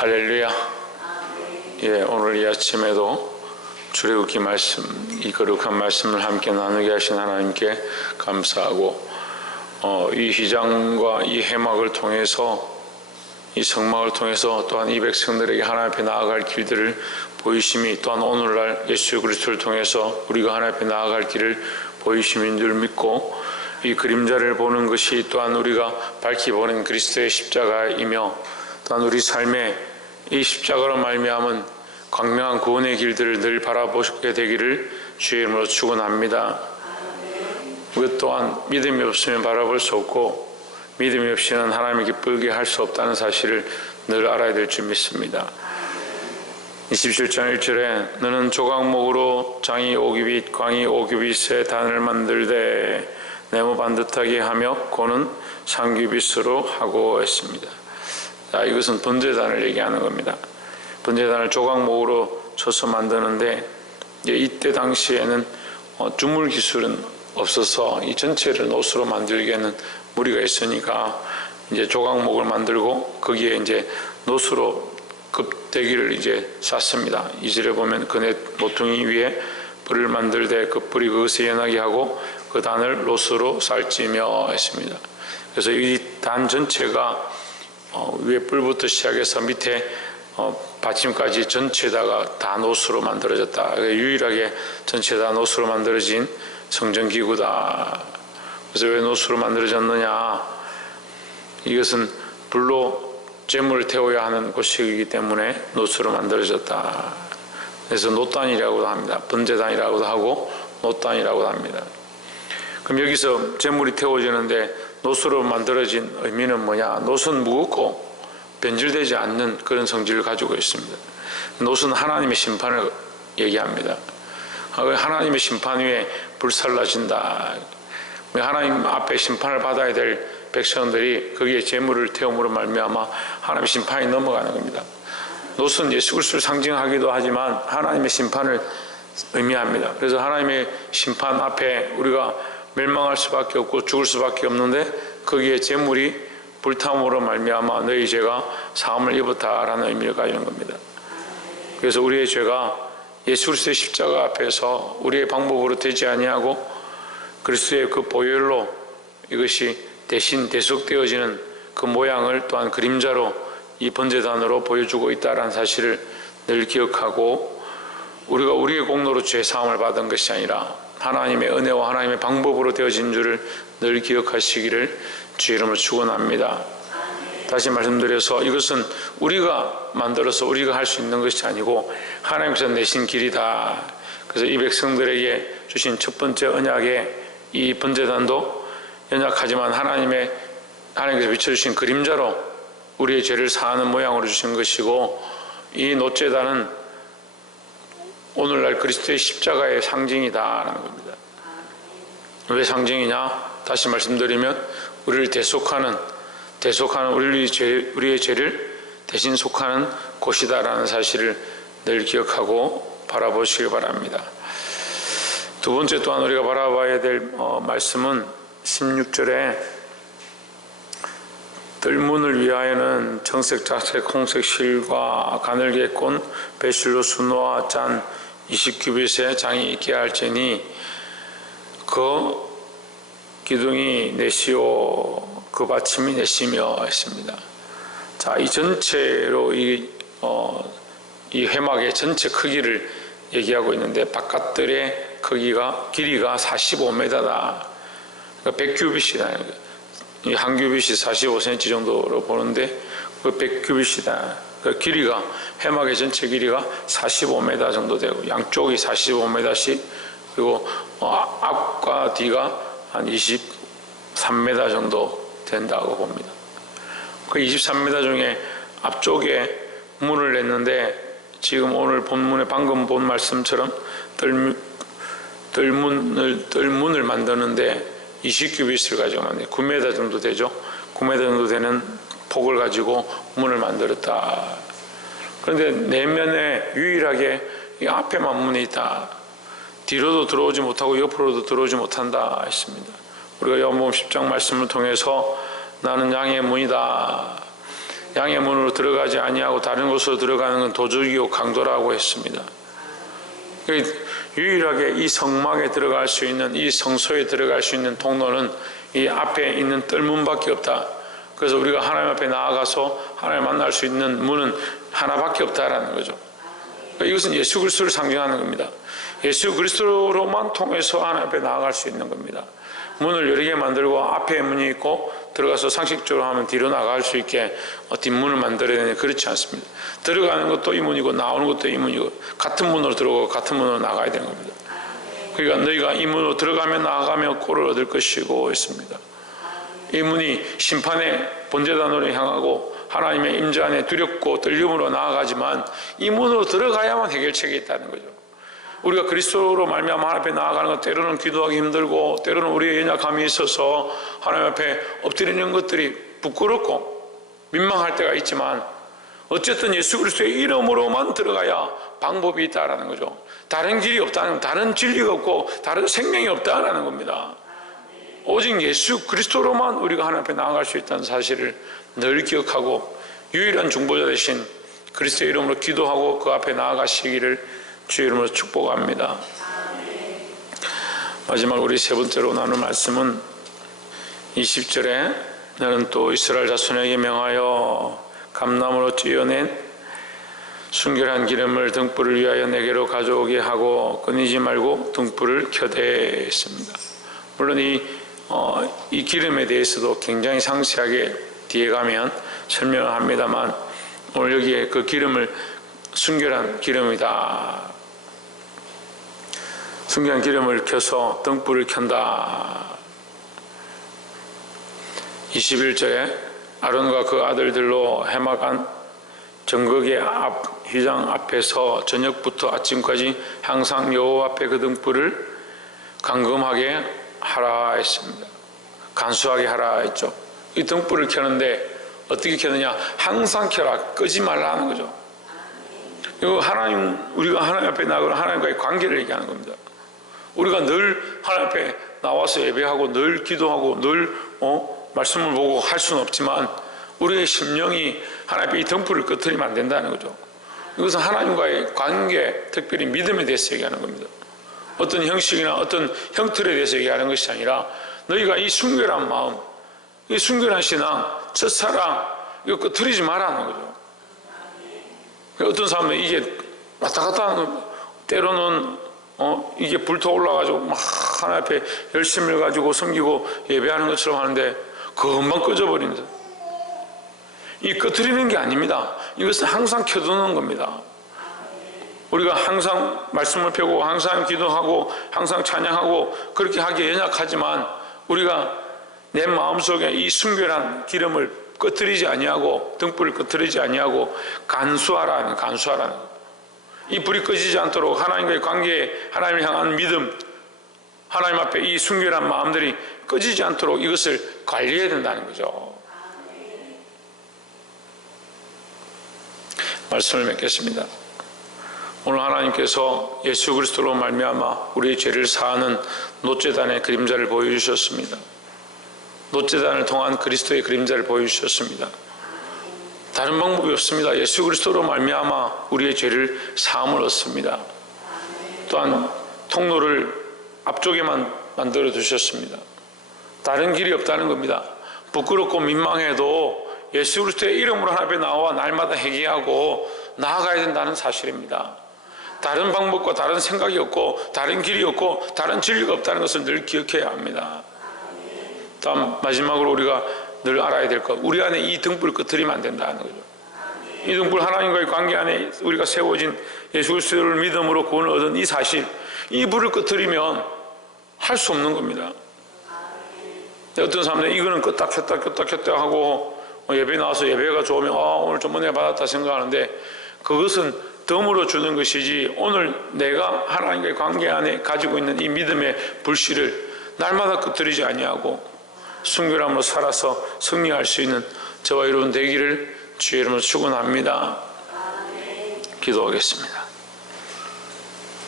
할렐루야. 예, 오늘 이 아침에도 출애굽기 말씀, 이 거룩한 말씀을 함께 나누게 하신 하나님께 감사하고, 이 휘장과 이 해막을 통해서, 이 성막을 통해서 또한 이 백성들에게 하나님 앞에 나아갈 길들을 보이심이, 또한 오늘날 예수 그리스도를 통해서 우리가 하나님 앞에 나아갈 길을 보이심인 줄 믿고, 이 그림자를 보는 것이 또한 우리가 밝히 보는 그리스도의 십자가이며, 또한 우리 삶에 이 십자가로 말미암은 광명한 구원의 길들을 늘 바라보게 되기를 주의 이름으로 축원합니다. 그것 또한 믿음이 없으면 바라볼 수 없고, 믿음이 없이는 하나님을 기쁘게 할 수 없다는 사실을 늘 알아야 될 줄 믿습니다. 27장 1절에 너는 조각목으로 장이 5규빗 광이 5규빗의 단을 만들되 네모 반듯하게 하며 고는 3규빗으로 하고 했습니다. 자, 이것은 번제단을 얘기하는 겁니다. 번제단을 조각목으로 쳐서 만드는데, 이때 당시에는 주물 기술은 없어서 이 전체를 노수로 만들기에는 무리가 있으니까 이제 조각목을 만들고 거기에 이제 노수로 껍데기를 이제 쌌습니다. 이절에 보면 그네 모퉁이 위에 뿔을 만들되 그 뿔이 그것에 연하게 하고 그 단을 노수로 쌀지며 했습니다. 그래서 이 단 전체가 위에 뿔부터 시작해서 밑에 받침까지 전체다가 다 노수로 만들어졌다. 유일하게 전체 다 노수로 만들어진 성전기구다. 그래서 왜 노수로 만들어졌느냐? 이것은 불로 제물을 태워야 하는 곳이기 때문에 노수로 만들어졌다. 그래서 노단이라고도 합니다. 번제단이라고도 하고 노단이라고도 합니다. 그럼 여기서 제물이 태워지는데 노수로 만들어진 의미는 뭐냐? 노수는 무겁고 변질되지 않는 그런 성질을 가지고 있습니다. 노수는 하나님의 심판을 얘기합니다. 하나님의 심판 위에 불살라진다. 하나님 앞에 심판을 받아야 될 백성들이 거기에 제물을 태움으로 말미암아 하나님의 심판이 넘어가는 겁니다. 노수는 예수 그리스도를 상징하기도 하지만 하나님의 심판을 의미합니다. 그래서 하나님의 심판 앞에 우리가 멸망할 수밖에 없고 죽을 수밖에 없는데, 거기에 제물이 불탐으로 말미암아 너희 죄가 사함을 입었다라는 의미를 가지는 겁니다. 그래서 우리의 죄가 예수 그리스도의 십자가 앞에서 우리의 방법으로 되지 아니하고 그리스도의 그 보혈로 이것이 대신 대속되어지는 그 모양을 또한 그림자로 이 번제단으로 보여주고 있다라는 사실을 늘 기억하고, 우리가 우리의 공로로 죄 사함을 받은 것이 아니라 하나님의 은혜와 하나님의 방법으로 되어진 줄을 늘 기억하시기를 주의 이름으로 축원합니다. 다시 말씀드려서 이것은 우리가 만들어서 우리가 할 수 있는 것이 아니고 하나님께서 내신 길이다. 그래서 이 백성들에게 주신 첫 번째 언약의 이 번제단도 연약하지만 하나님께서 비춰주신 그림자로 우리의 죄를 사하는 모양으로 주신 것이고, 이 노제단은 오늘날 그리스도의 십자가의 상징이다라는 겁니다. 왜 상징이냐? 다시 말씀드리면 우리를 대속하는 우리의 죄를 대신 속하는 곳이다라는 사실을 늘 기억하고 바라보시기 바랍니다. 두 번째 또한 우리가 바라봐야 될 말씀은 16절에 뜰문을 위하여는 청색, 자색, 홍색 실과 가늘게 꼰 배실로 수놓아 짠 20규빗의 장이 있게 할지니 그 기둥이 내시오 그 받침이 내시며 했습니다. 자, 이 전체로 이 회막의 전체 크기를 얘기하고 있는데, 바깥들의 길이가 45m다. 그러니까 100규빗이다. 이 한 규빗이 45cm 정도로 보는데 그 100규빗이다. 그 길이가, 회막의 전체 길이가 45m 정도 되고 양쪽이 45m씩, 그리고 앞과 뒤가 한 23m 정도 된다고 봅니다. 그 23m 중에 앞쪽에 문을 냈는데, 지금 오늘 본문에 방금 본 말씀처럼 뜰문을 만드는데 20규빗을 가지고 만들어요. 9m 정도 되죠. 9m 정도 되는 폭을 가지고 문을 만들었다. 그런데 내면에 유일하게 이 앞에만 문이 있다. 뒤로도 들어오지 못하고 옆으로도 들어오지 못한다 했습니다. 우리가 요한복음 10장 말씀을 통해서 나는 양의 문이다. 양의 문으로 들어가지 아니하고 다른 곳으로 들어가는 건 도적이요 강도라고 했습니다. 유일하게 이 성막에 들어갈 수 있는, 이 성소에 들어갈 수 있는 통로는 이 앞에 있는 뜰문밖에 없다. 그래서 우리가 하나님 앞에 나아가서 하나님 만날 수 있는 문은 하나밖에 없다라는 거죠. 이것은 예수 그리스도를 상징하는 겁니다. 예수 그리스도로만 통해서 하나님 앞에 나아갈 수 있는 겁니다. 문을 여러 개 만들고 앞에 문이 있고 들어가서 상식적으로 하면 뒤로 나갈 수 있게 뒷문을 만들어야 되는데 그렇지 않습니다. 들어가는 것도 이 문이고 나오는 것도 이 문이고 같은 문으로 들어가고 같은 문으로 나가야 되는 겁니다. 그러니까 너희가 이 문으로 들어가면 나아가며 꼴을 얻을 것이고 있습니다. 이 문이 심판의 번제단으로 향하고 하나님의 임재 안에 두렵고 떨림으로 나아가지만 이 문으로 들어가야만 해결책이 있다는 거죠. 우리가 그리스도로 말미암아 하나님 앞에 나아가는 것, 때로는 기도하기 힘들고 때로는 우리의 연약함이 있어서 하나님 앞에 엎드리는 것들이 부끄럽고 민망할 때가 있지만 어쨌든 예수 그리스도의 이름으로만 들어가야 방법이 있다라는 거죠. 다른 길이 없다는, 다른 진리가 없고 다른 생명이 없다라는 겁니다. 오직 예수 그리스도로만 우리가 하나님 앞에 나아갈 수 있다는 사실을 늘 기억하고 유일한 중보자 되신 그리스도의 이름으로 기도하고 그 앞에 나아가시기를 주의 이름으로 축복합니다. 마지막 우리 세 번째로 나눌 말씀은 20절에 너는 또 이스라엘 자손에게 명하여 감나무로 찧어낸 순결한 기름을 등불을 위하여 내게로 가져오게 하고 끊이지 말고 등불을 켜되 했습니다. 물론 이 기름에 대해서도 굉장히 상세하게 뒤에 가면 설명을 합니다만 오늘 여기에 그 기름을 순결한 기름이다. 순결한 기름을 켜서 등불을 켠다. 21절에 아론과 그 아들들로 해막안 정극의 앞 휘장 앞에서 저녁부터 아침까지 항상 여호와 앞에 그 등불을 감금하게 하라 했습니다. 간수하게 하라 했죠. 이 등불을 켜는데 어떻게 켜느냐? 항상 켜라. 끄지 말라는 거죠. 이거 우리가 하나님 앞에 나가고 하나님과의 관계를 얘기하는 겁니다. 우리가 늘 하나님 앞에 나와서 예배하고 늘 기도하고 늘 말씀을 보고 할 수는 없지만 우리의 심령이 하나님 앞에 이 등불을 꺼뜨리면 안 된다는 거죠. 이것은 하나님과의 관계, 특별히 믿음에 대해서 얘기하는 겁니다. 어떤 형식이나 어떤 형틀에 대해서 얘기하는 것이 아니라 너희가 이 순결한 마음, 이 순결한 신앙, 첫사랑 이거 꺼뜨리지 말라는 거죠. 어떤 사람은 이게 왔다 갔다 하는 거, 때로는 이게 불타 올라가지고 막 하나님 앞에 열심을 가지고 섬기고 예배하는 것처럼 하는데 금방 꺼져버립니다. 이 꺼뜨리는 게 아닙니다. 이것은 항상 켜두는 겁니다. 우리가 항상 말씀을 펴고 항상 기도하고 항상 찬양하고 그렇게 하기에 연약하지만 우리가 내 마음속에 이 순결한 기름을 꺼뜨리지 아니하고 등불을 꺼뜨리지 아니하고 간수하라는 이 불이 꺼지지 않도록 하나님과의 관계에 하나님을 향한 믿음, 하나님 앞에 이 순결한 마음들이 꺼지지 않도록 이것을 관리해야 된다는 거죠. 말씀을 맺겠습니다. 오늘 하나님께서 예수 그리스도로 말미암아 우리의 죄를 사하는 노제단의 그림자를 보여주셨습니다. 노제단을 통한 그리스도의 그림자를 보여주셨습니다. 다른 방법이 없습니다. 예수 그리스도로 말미암아 우리의 죄를 사함을 얻습니다. 또한 통로를 앞쪽에만 만들어 두셨습니다. 다른 길이 없다는 겁니다. 부끄럽고 민망해도 예수 그리스도의 이름으로 하나님 앞에 나와 날마다 회개하고 나아가야 된다는 사실입니다. 다른 방법과 다른 생각이 없고 다른 길이 없고 다른 진리가 없다는 것을 늘 기억해야 합니다. 다음 마지막으로 우리가 늘 알아야 될 것, 우리 안에 이 등불을 꺼뜨리면 안 된다는 거죠. 이 등불, 하나님과의 관계 안에 우리가 세워진 예수 그리스도를 믿음으로 구원을 얻은 이 사실, 이 불을 꺼뜨리면 할 수 없는 겁니다. 어떤 사람들은 이거는 껐다 켰다 하고 예배 나와서 예배가 좋으면 오늘 좀 은혜 받았다 생각하는데 그것은 덤으로 주는 것이지 오늘 내가 하나님과의 관계 안에 가지고 있는 이 믿음의 불씨를 날마다 꺼뜨리지 아니하고 순결함으로 살아서 승리할 수 있는 저와 여러분 되기를 주의 이름으로 축원합니다. 기도하겠습니다.